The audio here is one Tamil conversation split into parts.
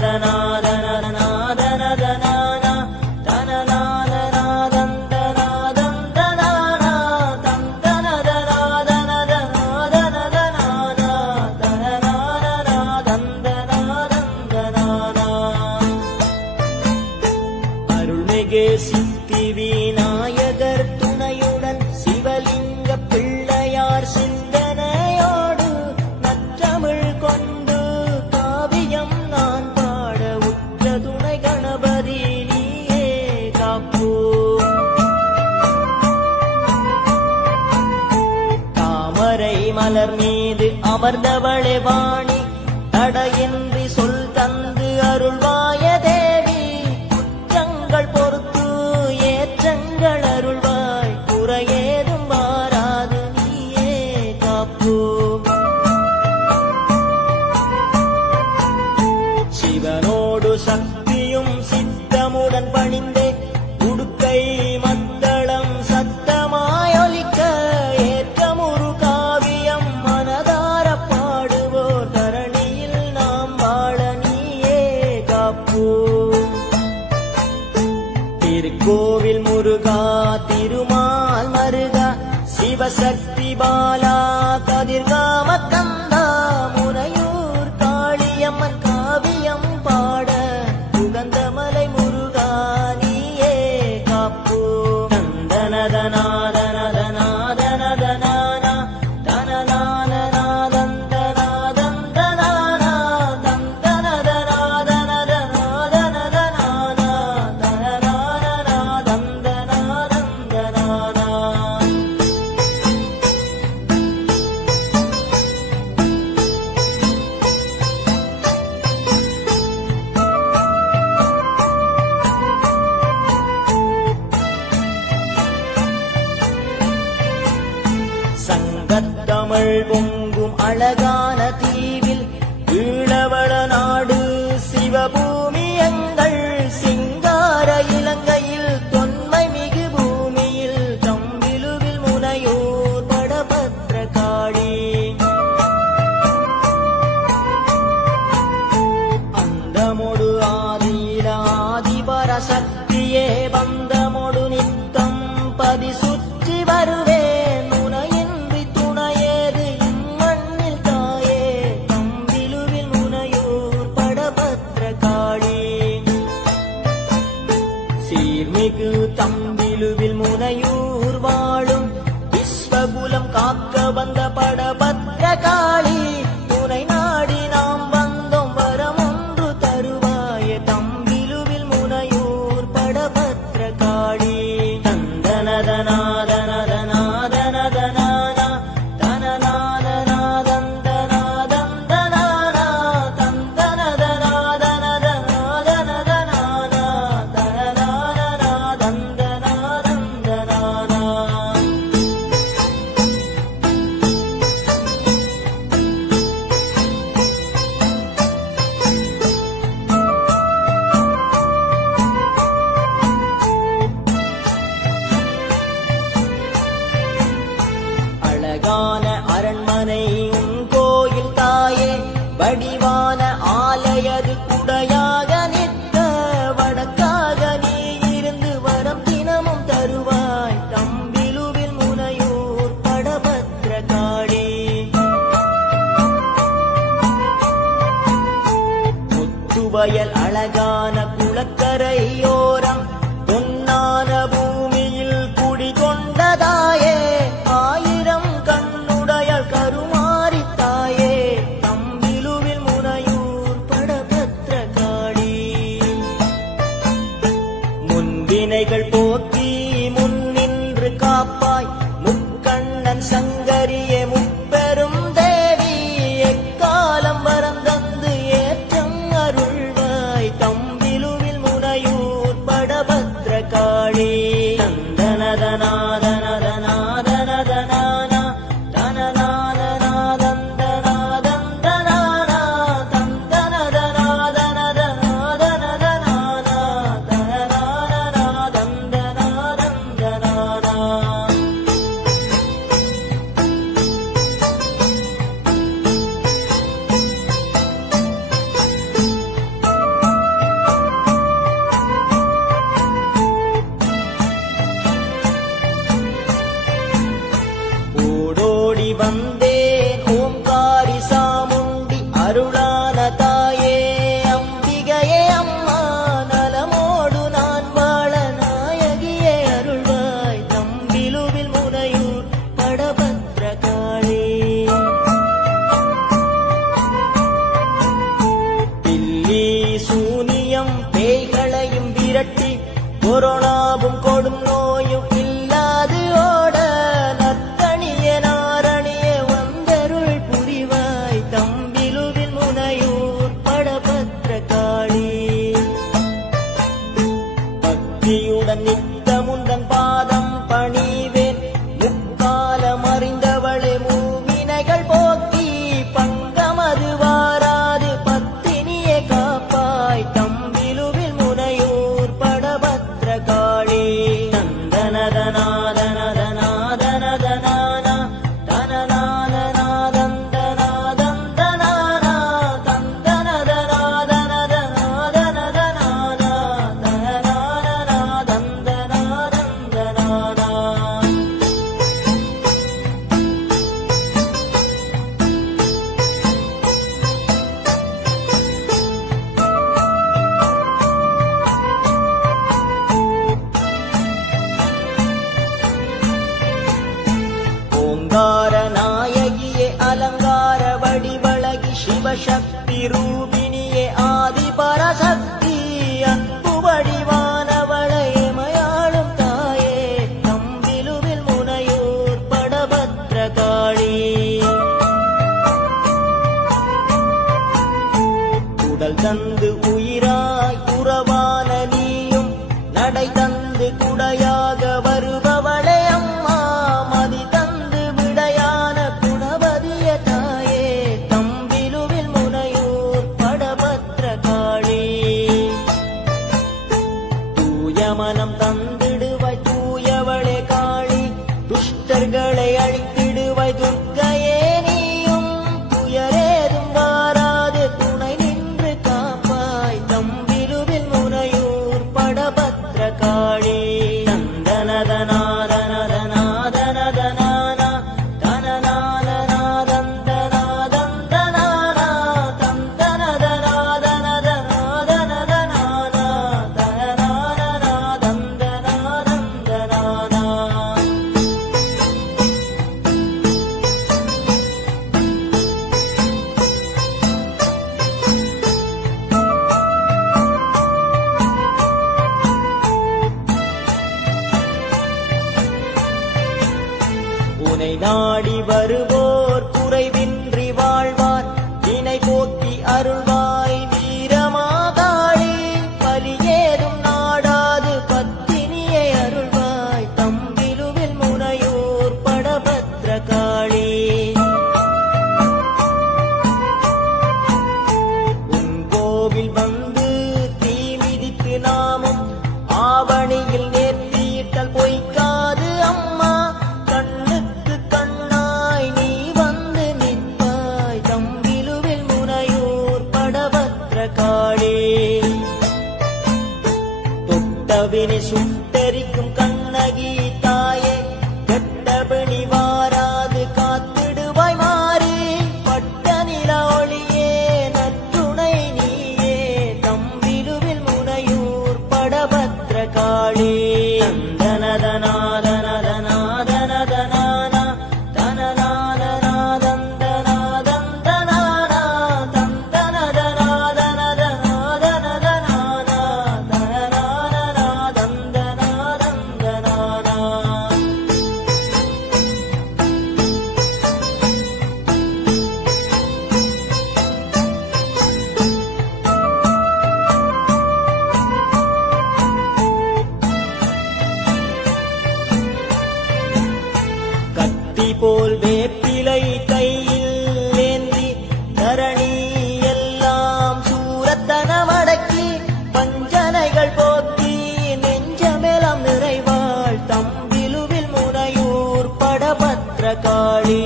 ಶರಣಾ சிவனோடு சக்தியும் சித்தமுடன் பணிந்தே உடுக்கை மத்தளம் சத்தமாயொலிக்க ஏற்றமுரு காவியம் மனதார பாடுவோர் தரணியில் நாம் வாழ நீயே காப்போ. திருக்கோவில் முருகா திருமால் மருகா ശിവശക്തി ബാല കതിർകാമക്കന്ത ಸದನ புதுவயல் அழகான குளக்கரையோரம் பொன்னான 你又担心。அலங்கார நாயகியே அலங்கார வடிவழகி சிவசக்தி ரூபிணியே ஆதிபரசக்தி அன்பு வடிவானவளே மயாளும் தாயே தம்பிலுவில் முனையோர் படபத்ரகாளி. உடல் தந்து உயிராய் உறவான நீயும் நடை தந்து குடையாக வருவ காளி அடக்கி பஞ்சனைகள் போக்கி நெஞ்சமேலம் நிறைவாள் தம்பிலுவில் முனையூர் படபத்திர காளி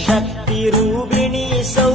शक्तिरूपिणी सौ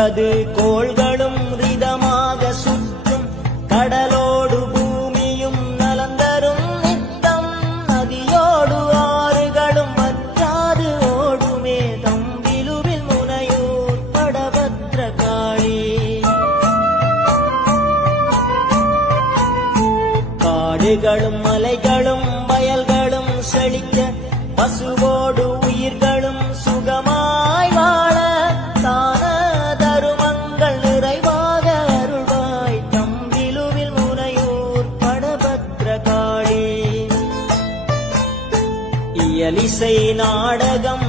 ஒன்பது கோள்களும் ரிதமாக சுற்றும் கடலோடு பூமியும் நலந்தரும் நித்தம். நதியோடு ஆறுகளும் வற்றாது ஓடுமே தம்பிலுவில் முனையூர் படபத்ர காளி. காடுகளும் மலைகளும் வயல்களும் செழிக்க பசுவோடு உயிர்கள் நாடகம்.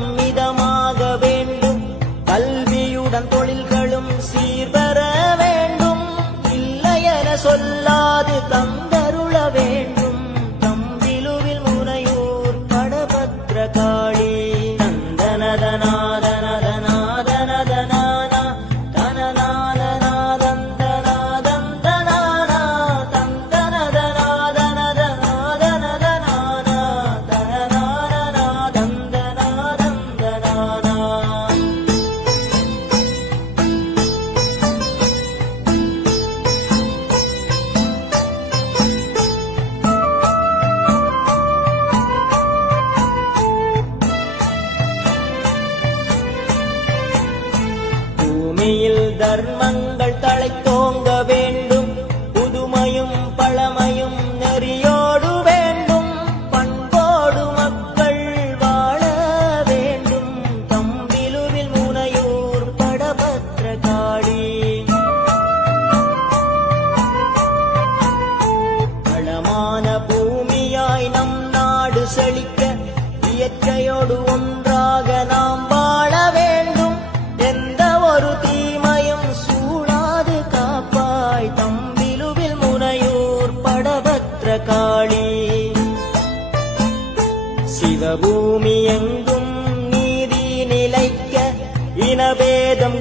வேதம்